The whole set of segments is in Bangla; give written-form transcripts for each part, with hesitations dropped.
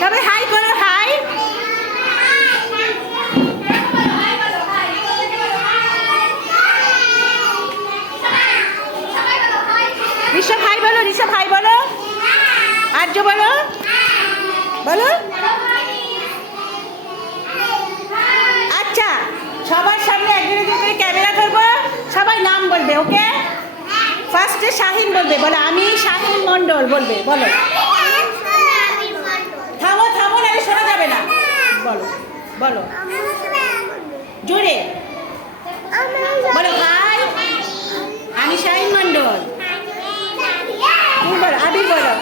সবাই হাই করো, হাই। ঋষভ হাই বলো, ঋষভ হাই বলো, আর্য বলো, বলো। আচ্ছা, সবার সামনে একজনের করে ক্যামেরা করবো, সবাই নাম বলবে, ওকে? ফার্স্টে শাহিন বলবে, বলো আমি শাহিন মণ্ডল বলবে, বলো। থামো থামো, নাহলে শোনা যাবে না। বলো বলো জোরে বলো, হাই আমি শাহিন মণ্ডল। তুমি বলো, আবির বলো,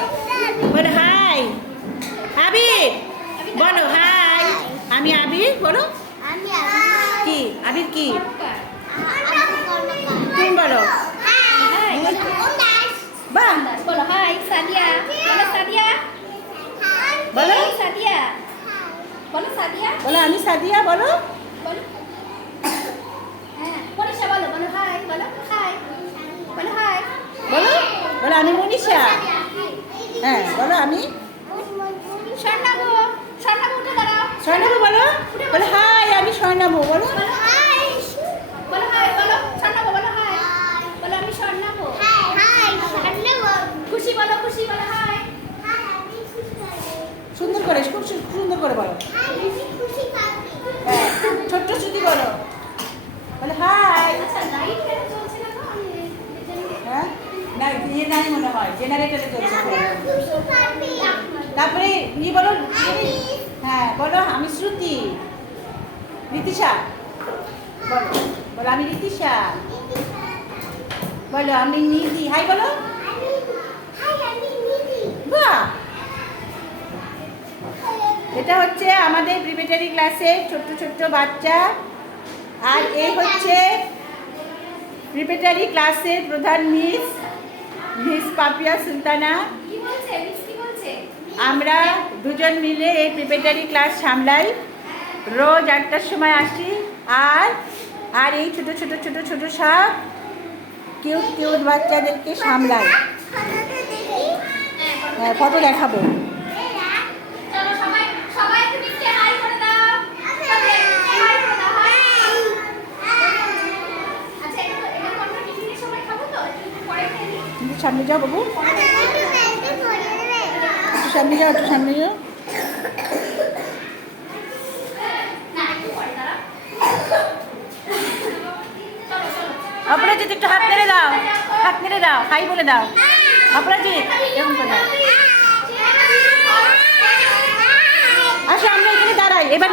বলো হাই আবির, বলো হাই আমি আবির, বলো। কি আবির কি? তুমি বলো। বাহ, বলো হাই সাদিয়া, বলো সাদিয়া, বলো সাদিয়া, বলো সাদিয়া, বলো আমি সাদিয়া, বলো। বলো হ্যাঁ মনীষা, বলো বলো হাই, বলো হাই, বলো হাই, বলো বলো আমি মনীষা। হ্যাঁ বলো আমি স্বর্ণাভ, স্বর্ণাভ উঠে দাঁড়াও, স্বর্ণাভ, বলো বলো হাই আমি স্বর্ণাভ, বলো। বলো হাই, বলো হাই, বলো স্বর্ণাভ, বলো হাই, বলো আমি স্বর্ণাভ, হাই স্বর্ণাভ, খুশি বলো, খুশি বলো হাই, সুন্দর করে, খুব সুন্দর করে বলো। হ্যাঁ, ছোট্ট শ্রুতি বলো, বলো হাই। আচ্ছা লাইট কেন চলছে না? তো আমি হ্যাঁ না, ইয়ে নাই মনে হয়, জেনারেটরে চলছে। তারপরে ইয়ে বলো, হ্যাঁ বলো আমি শ্রুতি। ঋতিশা বলো, বলো আমি ঋতিশা, বলো আমি নিধি, হাই বলো। বাহ, এটা হচ্ছে আমাদের প্রিপারেটরি ক্লাসে ছোট্ট ছোট্ট বাচ্চা, আর এই হচ্ছে প্রিপারেটরি ক্লাসের প্রধান মিস, মিস পাপিয়া সুলতানা। কি বলছে মিস, কি বলছে? আমরা দুজন মিলে এই প্রিপারেটরি ক্লাস সামলাই, রোজ 8টার সময় আসি, আর আর এই ছোট ছোট ছোট ছোট সব কিউট কিউট বাচ্চাদেরকে সামলাই। হ্যাঁ ফটো দেখাবো। চলো সবাই, সবাই একটু মিসকে হাই করে দাও, হাই করে দাও, হাই। আচ্ছা এটা আমরা টিফিনের সময় খাবো, তো একটু পরে খেয়ে নিই। তুমি সামনে যাও বাবু, একটু সামনে যাও, একটু সামনে যাও। না একটু পরে দাঁড়া। চলো চলো অপরাজিৎ একটু হাত নেড়ে দাও, হাত নেড়ে দাও, হাই বলে দাও। অপরাজিৎ এরকম করে দাও। আসো আমরা এখানে দাঁড়াই এবার।